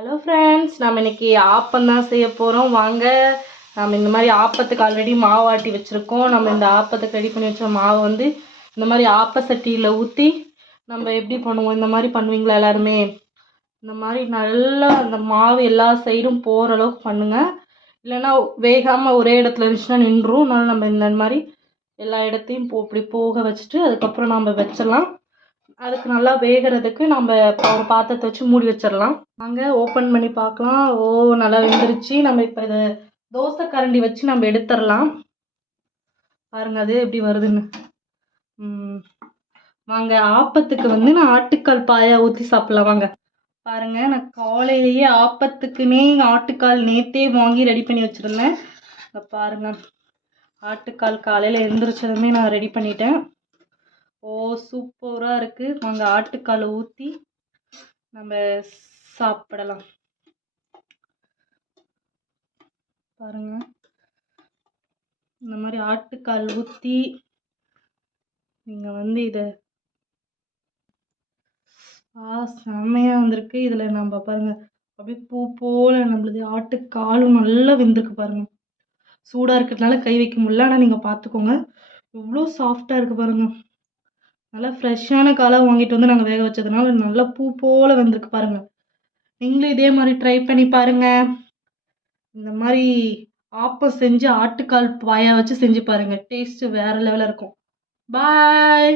Hello friends, நம்ம இன்னைக்கு ஆப்பம் தான் செய்ய போகிறோம். வாங்க, நம்ம இந்த மாதிரி ஆப்பத்துக்கு ஆல்ரெடி மாவு ஆட்டி வச்சுருக்கோம். நம்ம இந்த ஆப்பத்துக்கு ரெடி பண்ணி வச்ச மாவை வந்து இந்த மாதிரி ஆப்ப சட்டியில் ஊற்றி நம்ம எப்படி பண்ணுவோம், இந்த மாதிரி பண்ணுவீங்களா எல்லாருமே? இந்த மாதிரி நல்லா அந்த மாவு எல்லா சைடும் போகிற அளவுக்கு பண்ணுங்கள். இல்லைன்னா வேகாமல் ஒரே இடத்துல இருந்துச்சுன்னா நின்றும். அதனால நம்ம இந்த மாதிரி எல்லா இடத்தையும் இப்படி போக வச்சுட்டு அதுக்கப்புறம் நம்ம வச்சிடலாம். அதுக்கு நல்லா வேகிறதுக்கு நம்ம ஒரு பாத்திரத்தை வச்சு மூடி வச்சிடலாம். வாங்க ஓப்பன் பண்ணி பார்க்கலாம். நல்லா வெந்துருச்சு. நம்ம இப்போ இதை தோசை கரண்டி வச்சு நம்ம எடுத்துடலாம். பாருங்க அது எப்படி வருதுன்னு. வாங்க, ஆப்பத்துக்கு வந்து நான் ஆட்டுக்கால் பாயா ஊற்றி சாப்பிடலாம். வாங்க பாருங்க, நான் காலையிலேயே ஆப்பத்துக்குன்னே ஆட்டுக்கால் நேத்தே வாங்கி ரெடி பண்ணி வச்சிருந்தேன். பாருங்க, ஆட்டுக்கால் காலையில் எழுந்திரிச்சதுமே நான் ரெடி பண்ணிட்டேன். சூப்பராக இருக்குது. வாங்க ஆட்டுக்காலை ஊற்றி நம்ம சாப்பிடலாம். பாருங்க, இந்த மாதிரி ஆட்டுக்கால் ஊற்றி நீங்கள் வந்து இதை செம்மையாக வந்திருக்கு. இதில் நம்ம பாருங்க அப்படியே பூ போல் நம்மளுது ஆட்டுக்காலும் நல்லா வெந்திருக்கு. பாருங்க, சூடாக இருக்கிறதுனால கை வைக்க முடியல, ஆனால் நீங்கள் பார்த்துக்கோங்க எவ்வளோ சாஃப்டாக இருக்குது. பாருங்க, நல்லா ஃப்ரெஷ்ஷான காலாக வாங்கிட்டு வந்து நாங்கள் வேக வச்சதுனால நல்லா பூ போல் வந்திருக்கு. பாருங்கள், நீங்களும் இதே மாதிரி ட்ரை பண்ணி பாருங்கள். இந்த மாதிரி ஆப்பம் செஞ்சு ஆட்டுக்கால் பாயா வச்சு செஞ்சு பாருங்கள். டேஸ்ட்டு வேறு லெவலில் இருக்கும். பாய்.